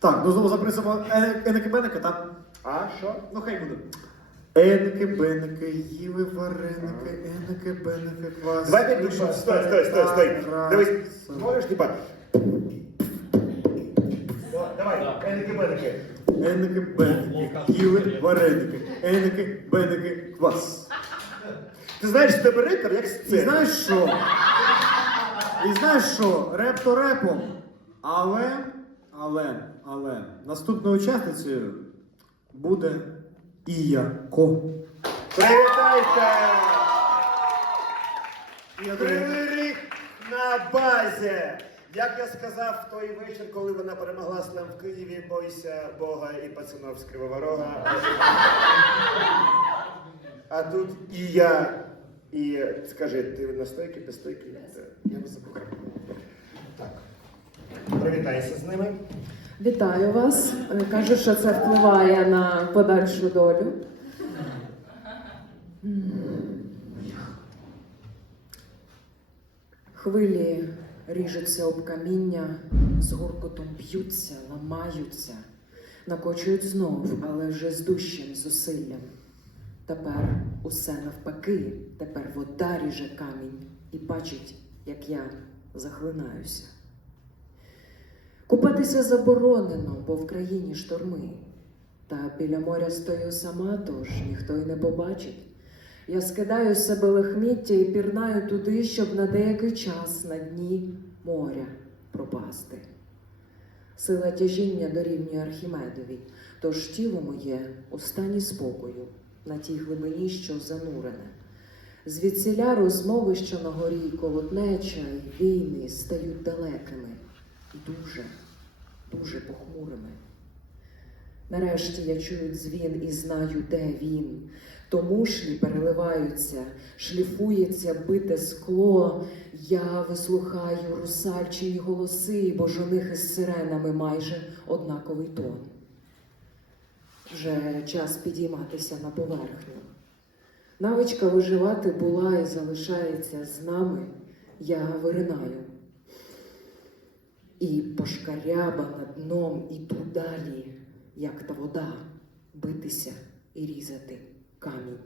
Так, ну знову за принципом е- еники беники, так? А що? Ну хай буде. Еники беники, їли вареники, еники беники, квас. Давай ти стой, стой, стой, стой. Дивись, можеш типа. Давай, еники беники. Еники беники, їли вареники, еники беники, квас. Ти знаєш, в тебе ритм, як І сцена. знаєш що? І знаєш що? Реп то репом. Але, але, але, наступною учасницею буде Іяко. Привітайте! Кривий ріг на базі. Як я сказав в той вечір, коли вона перемогла слем в Києві, бойся Бога і пацанов з Кривого Рога. А тут і я, і скажи, ти на стойки, без стойки? Я не забув. Так. Привітайся з ними. Вітаю вас. Кажу, що це впливає на подальшу долю. Хвилі ріжуться об каміння, з гуркотом б'ються, ламаються, накочують знов, але вже з дужчим зусиллям. Тепер усе навпаки, тепер вода ріже камінь і бачить, як я захлинаюся. Купатися заборонено, бо в країні шторми. Та біля моря стою сама, тож ніхто й не побачить. Я скидаю з себе лахміття і пірнаю туди, щоб на деякий час на дні моря пропасти. Сила тяжіння дорівнює Архімедові, тож тіло моє у стані спокою, на тій глибині, що занурене. Звідсіля розмови, що на горі, колотнеча й війни стають далекими, дуже, дуже похмурими. Нарешті я чую дзвін і знаю, де він. То мушлі переливаються, шліфується бите скло. Я вислухаю русальчині голоси, бо ж у них із сиренами майже однаковий тон. Вже час підійматися на поверхню. Навичка виживати була і залишається з нами. Я виринаю. І пошкарябана дном іду далі, як та вода, битися і різати камінь.